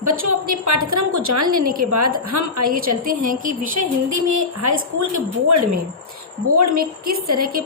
बच्चों, अपने पाठ्यक्रम को जान लेने के बाद हम आइए चलते हैं कि विषय हिंदी में हाई स्कूल के बोर्ड में किस तरह के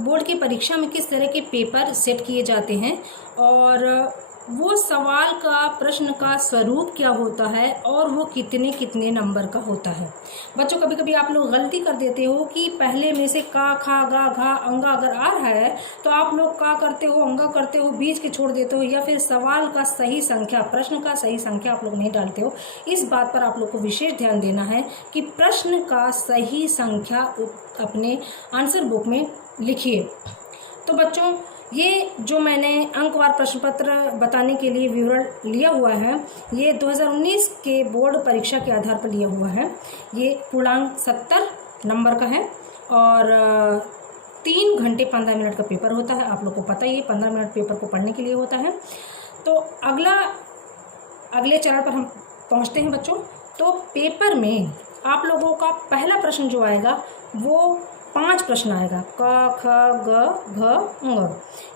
बोर्ड की परीक्षा में किस तरह के पेपर सेट किए जाते हैं और वो सवाल का प्रश्न का स्वरूप क्या होता है और वो कितने कितने नंबर का होता है। बच्चों, कभी कभी आप लोग गलती कर देते हो कि पहले में से का, खा, गा, घा, अंगा अगर आ रहा है तो आप लोग का करते हो, अंगा करते हो, बीच के छोड़ देते हो, या फिर सवाल का सही संख्या, प्रश्न का सही संख्या आप लोग नहीं डालते हो। इस बात पर आप लोग को विशेष ध्यान देना है कि प्रश्न का सही संख्या अपने आंसर बुक में लिखिए। तो बच्चों, ये जो मैंने अंकवार प्रश्न पत्र बताने के लिए विवरण लिया हुआ है, ये 2019 के बोर्ड परीक्षा के आधार पर लिया हुआ है। ये पूर्णांक 70 नंबर का है और 3 घंटे 15 मिनट का पेपर होता है। आप लोग को पता ही है, 15 मिनट पेपर को पढ़ने के लिए होता है। तो अगले चरण पर हम पहुंचते हैं बच्चों। तो पेपर में आप लोगों का पहला प्रश्न जो आएगा वो 5 प्रश्न आएगा, क, ख, ग, घ, ङ,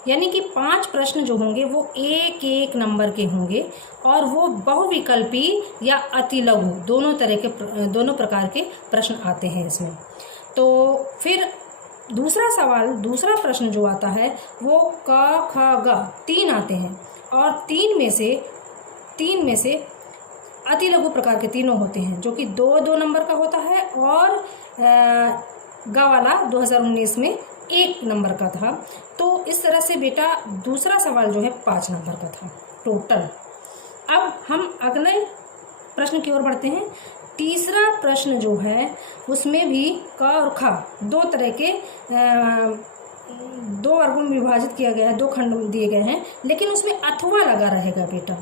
यानी कि 5 प्रश्न जो होंगे वो एक एक नंबर के होंगे और वो बहुविकल्पी या अति लघु दोनों प्रकार के प्रश्न आते हैं इसमें। तो फिर दूसरा प्रश्न जो आता है वो क, ख, ग 3 आते हैं और तीन में से अति लघु प्रकार के तीनों होते हैं, जो कि 2-2 नंबर का होता है और ग वाला 2019 में 1 नंबर का था। तो इस तरह से बेटा दूसरा सवाल जो है 5 नंबर का था टोटल। अब हम अगले प्रश्न की ओर बढ़ते हैं। तीसरा प्रश्न जो है उसमें भी क और ख 2 तरह के 2 वर्गों में विभाजित किया गया है, 2 खंड दिए गए हैं, लेकिन उसमें अथवा लगा रहेगा बेटा।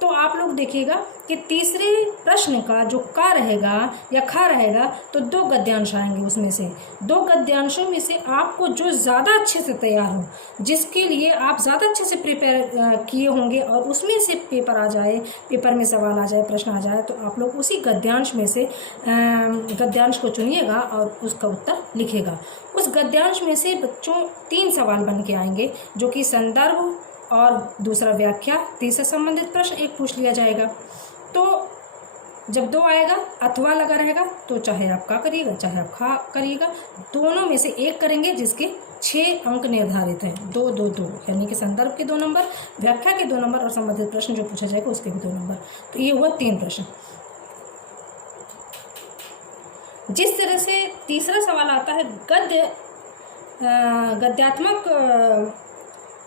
तो आप लोग देखिएगा कि तीसरे प्रश्न का जो का रहेगा या खा रहेगा तो 2 गद्यांश आएंगे। उसमें से 2 गद्यांशों में से आपको जो ज़्यादा अच्छे से तैयार हो, जिसके लिए आप ज़्यादा अच्छे से प्रिपेयर किए होंगे और उसमें से पेपर में सवाल आ जाए, प्रश्न आ जाए, तो आप लोग उसी गद्यांश में से गद्यांश को चुनिएगा और उसका उत्तर लिखेगा। उस गद्यांश में से बच्चों 3 सवाल बन के आएंगे, जो कि संदर्भ और दूसरा व्याख्या, तीसरा संबंधित प्रश्न 1 पूछ लिया जाएगा। तो जब 2 आएगा, अथवा लगा रहेगा, तो चाहे आप का करिएगा चाहे आप खा करिएगा, दोनों में से 1 करेंगे जिसके 6 अंक निर्धारित हैं। 2, 2, 2 यानी कि संदर्भ के 2 नंबर, व्याख्या के 2 नंबर और संबंधित प्रश्न जो पूछा जाएगा उसके भी 2 नंबर। तो ये हुआ 3 प्रश्न। जिस तरह से तीसरा सवाल आता है गद्यात्मक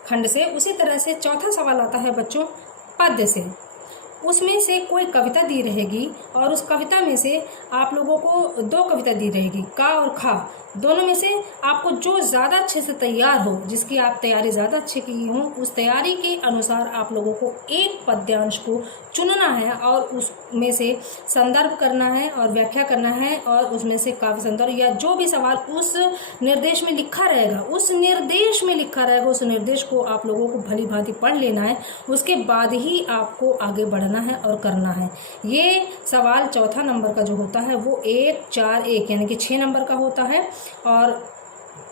खंड से, उसी तरह से चौथा सवाल आता है बच्चों पद्य से। उसमें से कोई कविता दी रहेगी और उस कविता में से आप लोगों को 2 कविता दी रहेगी, का और खा। दोनों में से आपको जो ज़्यादा अच्छे से तैयार हो, जिसकी आप तैयारी ज़्यादा अच्छे की हो, उस तैयारी के अनुसार आप लोगों को एक पद्यांश को चुनना है और उसमें से संदर्भ करना है और व्याख्या करना है और उसमें से काव्य संदर्भ या जो भी सवाल उस निर्देश में लिखा रहेगा, उस निर्देश को आप लोगों को भली भांति पढ़ लेना है। उसके बाद ही आपको आगे बढ़ना है और करना है। ये सवाल चौथा नंबर का जो होता है वो 1, 4, 1 यानी कि 6 नंबर का होता है और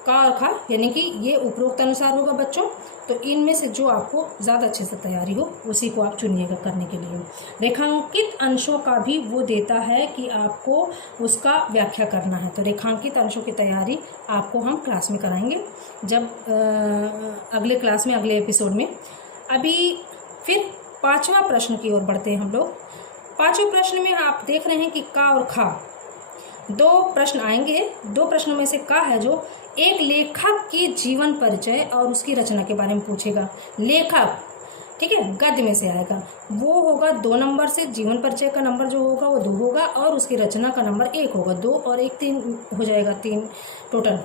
का और खा यानी कि ये उपरोक्त अनुसार होगा बच्चों। तो इनमें से जो आपको ज़्यादा अच्छे से तैयारी हो उसी को आप चुनिएगा करने के लिए। रेखांकित अंशों का भी वो देता है कि आपको उसका व्याख्या करना है। तो रेखांकित अंशों की तैयारी आपको हम क्लास में कराएंगे, जब अगले क्लास में, अगले एपिसोड में। अभी फिर 5वां प्रश्न की ओर बढ़ते हैं हम लोग। 5वें प्रश्न में आप देख रहे हैं कि का और खा 2 प्रश्न आएंगे। 2 प्रश्नों में से का है जो एक लेखक की जीवन परिचय और उसकी रचना के बारे में पूछेगा। लेखक, ठीक है, गद्य में से आएगा, वो होगा 2 नंबर से। जीवन परिचय का नंबर जो होगा वो 2 होगा और उसकी रचना का नंबर 1 होगा। 2 और 1 3 हो जाएगा, 3 टोटल।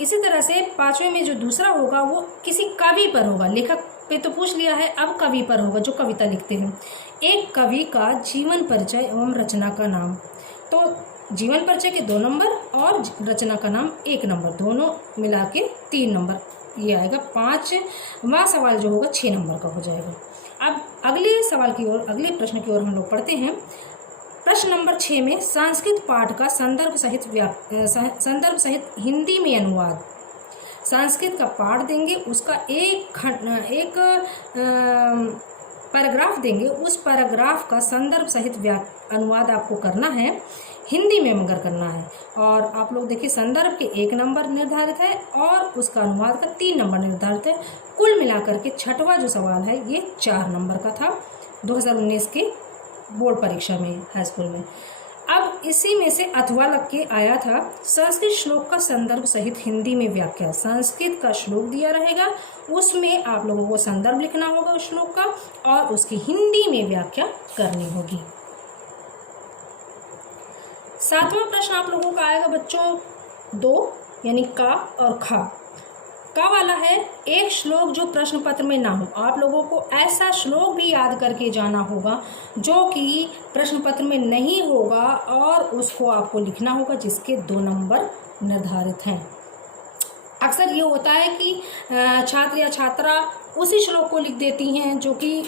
इसी तरह से 5वें में जो दूसरा होगा वो किसी कवि पर होगा। लेखक पे तो पूछ लिया है, अब कवि पर होगा जो कविता लिखते हैं। एक कवि का जीवन परिचय एवं रचना का नाम। तो जीवन परिचय के 2 नंबर और रचना का नाम 1 नंबर, दोनों मिला के 3 नंबर ये आएगा। 5वां सवाल जो होगा 6 नंबर का हो जाएगा। अब अगले सवाल की ओर, अगले प्रश्न की ओर हम लोग पढ़ते हैं। प्रश्न नंबर 6 में संस्कृत पाठ का संदर्भ सहित हिंदी में अनुवाद। संस्कृत का पाठ देंगे, उसका एक पैराग्राफ देंगे, उस पैराग्राफ का संदर्भ सहित अनुवाद आपको करना है, हिंदी में मगर करना है। और आप लोग देखिए संदर्भ के 1 नंबर निर्धारित है और उसका अनुवाद का 3 नंबर निर्धारित है। कुल मिलाकर के छठवां जो सवाल है ये 4 नंबर का था 2019 के बोर्ड परीक्षा में, हाई स्कूल में। अब इसी में से अथवा लग के आया था संस्कृत श्लोक का संदर्भ सहित हिंदी में व्याख्या। संस्कृत का श्लोक दिया रहेगा, उसमें आप लोगों को संदर्भ लिखना होगा उस श्लोक का और उसकी हिंदी में व्याख्या करनी होगी। 7वां प्रश्न आप लोगों का आएगा बच्चों 2 यानी का और खा। का वाला है एक श्लोक जो प्रश्न पत्र में ना हो। आप लोगों को ऐसा श्लोक भी याद करके जाना होगा जो कि प्रश्न पत्र में नहीं होगा और उसको आपको लिखना होगा, जिसके 2 नंबर निर्धारित हैं। अक्सर ये होता है कि छात्र या छात्रा उसी श्लोक को लिख देती हैं जो कि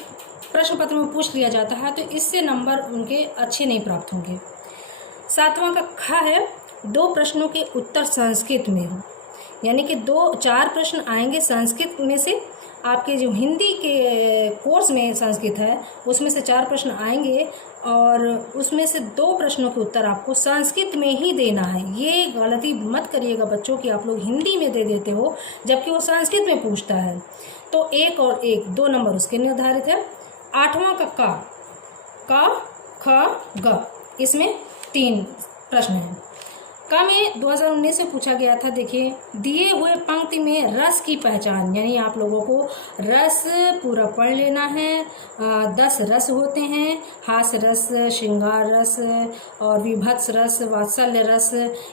प्रश्न पत्र में पूछ लिया जाता है, तो इससे नंबर उनके अच्छे नहीं प्राप्त होंगे। 7वां का खा है 2 प्रश्नों के उत्तर संस्कृत में हो, यानी कि 4 प्रश्न आएंगे संस्कृत में से। आपके जो हिंदी के कोर्स में संस्कृत है उसमें से 4 प्रश्न आएंगे और उसमें से 2 प्रश्नों के उत्तर आपको संस्कृत में ही देना है। ये गलती मत करिएगा बच्चों कि आप लोग हिंदी में दे देते हो जबकि वो संस्कृत में पूछता है। तो 1 और 1 2 नंबर उसके निर्धारित है। 8वां का ख ग, इसमें 3 प्रश्न हैं। का में 2019 से पूछा गया था। देखिए दिए हुए पंक्ति में रस की पहचान, यानी आप लोगों को रस पूरा पढ़ लेना है। 10 रस होते हैं, हास्य रस, श्रृंगार रस और विभत्स रस, वात्सल्य रस,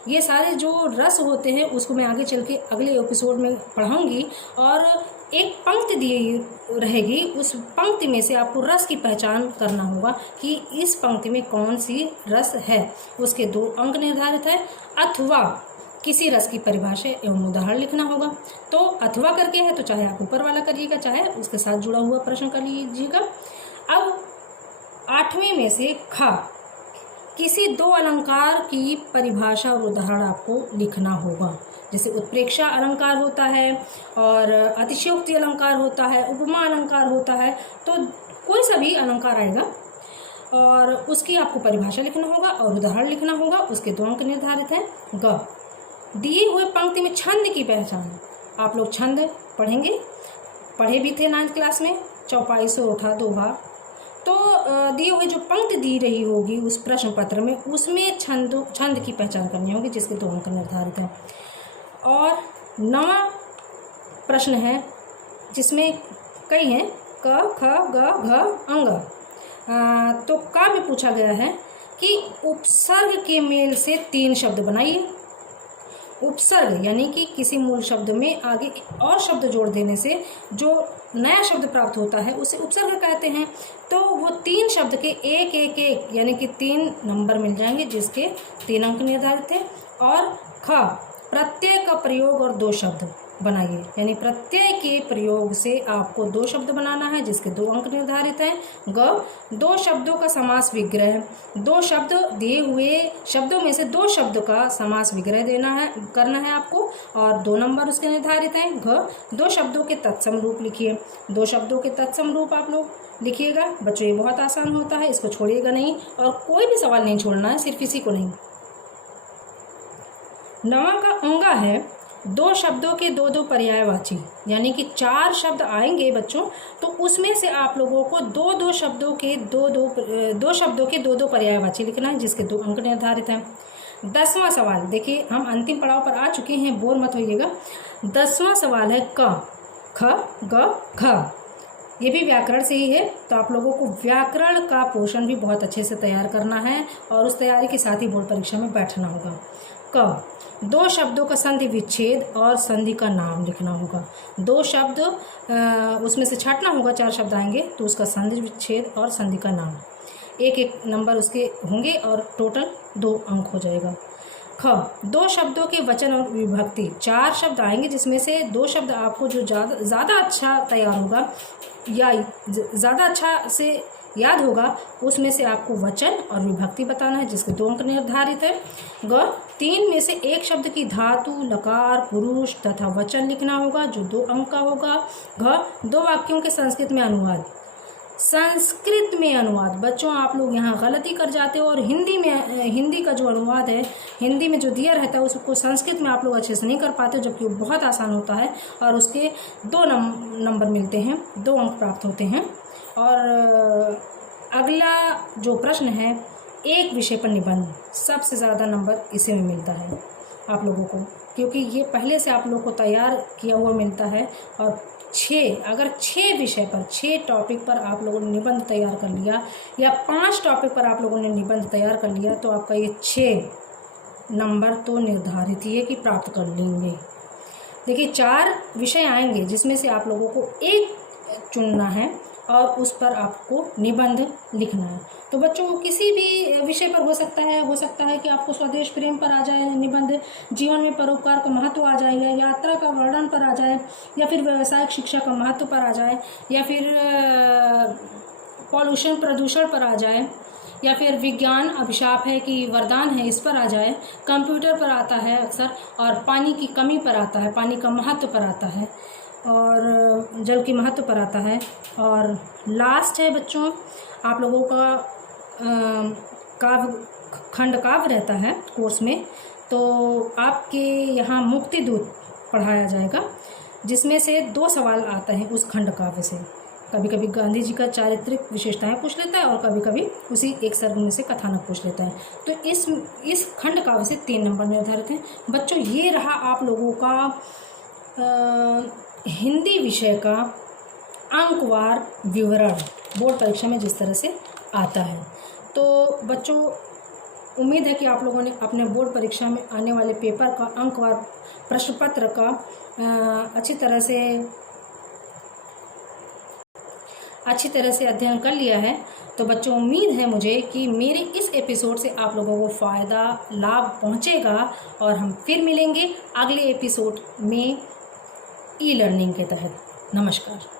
ये सारे जो रस होते हैं उसको मैं आगे चल के अगले एपिसोड में पढ़ाऊंगी। और एक पंक्ति दी रहेगी, उस पंक्ति में से आपको रस की पहचान करना होगा कि इस पंक्ति में कौन सी रस है। उसके 2 अंक निर्धारित है। अथवा किसी रस की परिभाषा एवं उदाहरण लिखना होगा। तो अथवा करके है तो चाहे आप ऊपर वाला करिएगा चाहे उसके साथ जुड़ा हुआ प्रश्न कर लीजिएगा। अब 8वें में से खा, किसी 2 अलंकार की परिभाषा और उदाहरण आपको लिखना होगा। जैसे उत्प्रेक्षा अलंकार होता है और अतिशयोक्ति अलंकार होता है, उपमा अलंकार होता है, तो कोई सा भी अलंकार आएगा और उसकी आपको परिभाषा लिखना होगा और उदाहरण लिखना होगा। उसके 2 अंक निर्धारित हैं। ग, दिए हुए पंक्ति में छंद की पहचान। आप लोग छंद पढ़े भी थे 9th क्लास में, चौपाई से उठा 2 भाग। तो दिए हुए जो पंक्ति दी रही होगी उस प्रश्न पत्र में उसमें छंद की पहचान करनी होगी, जिसके 2 अंक निर्धारित हैं। और 9वां प्रश्न है जिसमें कई हैं क ख ग घ अंग। तो का में पूछा गया है कि उपसर्ग के मेल से 3 शब्द बनाइए। उपसर्ग यानी कि किसी मूल शब्द में आगे और शब्द जोड़ देने से जो नया शब्द प्राप्त होता है उसे उपसर्ग कहते हैं। तो वो 3 शब्द के 1 1 1 यानी कि 3 नंबर मिल जाएंगे, जिसके 3 अंक निर्धारित थे। और ख, प्रत्यय का प्रयोग और 2 शब्द बनाइए, यानी प्रत्यय के प्रयोग से आपको 2 शब्द बनाना है, जिसके 2 अंक निर्धारित हैं। ग, 2 शब्दों का समास विग्रह, 2 शब्द दिए हुए शब्दों में से 2 शब्द का समास विग्रह करना है आपको और 2 नंबर उसके निर्धारित हैं। घ, 2 शब्दों के तत्सम रूप लिखिए। 2 शब्दों के तत्सम रूप आप लोग लिखिएगा बच्चों, ये बहुत आसान होता है, इसको छोड़िएगा नहीं और कोई भी सवाल नहीं छोड़ना है, सिर्फ इसी को नहीं। 9वां का अंगा है 2 शब्दों के 2 2 पर्यायवाची, यानी कि 4 शब्द आएंगे बच्चों, तो उसमें से आप लोगों को 2 2 शब्दों के 2 2 पर्यायवाची लिखना है, जिसके 2 अंक निर्धारित हैं। 10वां सवाल, देखिए हम अंतिम पड़ाव पर आ चुके हैं, बोर मत होइएगा। 10वां सवाल है क ख ग घ, ये भी व्याकरण से ही है, तो आप लोगों को व्याकरण का पोर्शन भी बहुत अच्छे से तैयार करना है और उस तैयारी के साथ ही बोर्ड परीक्षा में बैठना होगा। क, 2 शब्दों का संधि विच्छेद और संधि का नाम लिखना होगा। 2 शब्द उसमें से छांटना होगा, 4 शब्द आएंगे तो उसका संधि विच्छेद और संधि का नाम, 1 1 नंबर उसके होंगे और टोटल 2 अंक हो जाएगा। ख, 2 शब्दों के वचन और विभक्ति, 4 शब्द आएंगे जिसमें से 2 शब्द आपको जो ज़्यादा अच्छा तैयार होगा या ज़्यादा अच्छा से याद होगा उसमें से आपको वचन और विभक्ति बताना है, जिसके 2 अंक निर्धारित है। ग, 3 में से 1 शब्द की धातु, लकार, पुरुष तथा वचन लिखना होगा जो 2 अंक का होगा। घ, 2 वाक्यों के संस्कृत में अनुवाद, संस्कृत में अनुवाद। बच्चों आप लोग यहाँ गलती कर जाते हो और हिंदी का जो अनुवाद है, हिंदी में जो दिया रहता है उसको संस्कृत में आप लोग अच्छे से नहीं कर पाते, जबकि वो बहुत आसान होता है और उसके 2 नंबर मिलते हैं, 2 अंक प्राप्त होते हैं। और अगला जो प्रश्न है, एक विषय पर निबंध, सबसे ज़्यादा नंबर इसी में मिलता है आप लोगों को, क्योंकि ये पहले से आप लोगों को तैयार किया हुआ मिलता है। और 6 विषय पर, 6 टॉपिक पर आप लोगों ने निबंध तैयार कर लिया या 5 टॉपिक पर आप लोगों ने निबंध तैयार कर लिया, तो आपका ये 6 नंबर तो निर्धारित ही है कि प्राप्त कर लेंगे। देखिए 4 विषय आएंगे जिसमें से आप लोगों को एक चुनना है और उस पर आपको निबंध लिखना है। तो बच्चों किसी भी विषय पर हो सकता है कि आपको स्वदेश प्रेम पर आ जाए निबंध, जीवन में परोपकार का महत्व आ जाए, या यात्रा का वर्णन पर आ जाए, या फिर व्यावसायिक शिक्षा का महत्व पर आ जाए, या फिर प्रदूषण पर आ जाए, या फिर विज्ञान अभिशाप है कि वरदान है इस पर आ जाए, कंप्यूटर पर आता है अक्सर, और पानी की कमी पर आता है, पानी का महत्व पर आता है, और जल के महत्व पर आता है। और लास्ट है बच्चों आप लोगों का खंड काव्य रहता है कोर्स में, तो आपके यहाँ मुक्ति दूत पढ़ाया जाएगा, जिसमें से 2 सवाल आता है उस खंड काव्य से। कभी कभी गांधी जी का चारित्रिक विशेषताएं पूछ लेता है और कभी कभी उसी एक सर्ग में से कथानक पूछ लेता है। तो इस खंड काव्य से 3 नंबर निर्धारित हैं। बच्चों ये रहा आप लोगों का हिंदी विषय का अंकवार विवरण बोर्ड परीक्षा में जिस तरह से आता है। तो बच्चों उम्मीद है कि आप लोगों ने अपने बोर्ड परीक्षा में आने वाले पेपर का अंकवार प्रश्न पत्र का अच्छी तरह से अध्ययन कर लिया है। तो बच्चों उम्मीद है मुझे कि मेरे इस एपिसोड से आप लोगों को फ़ायदा लाभ पहुंचेगा और हम फिर मिलेंगे अगले एपिसोड में ई लर्निंग के तहत। नमस्कार।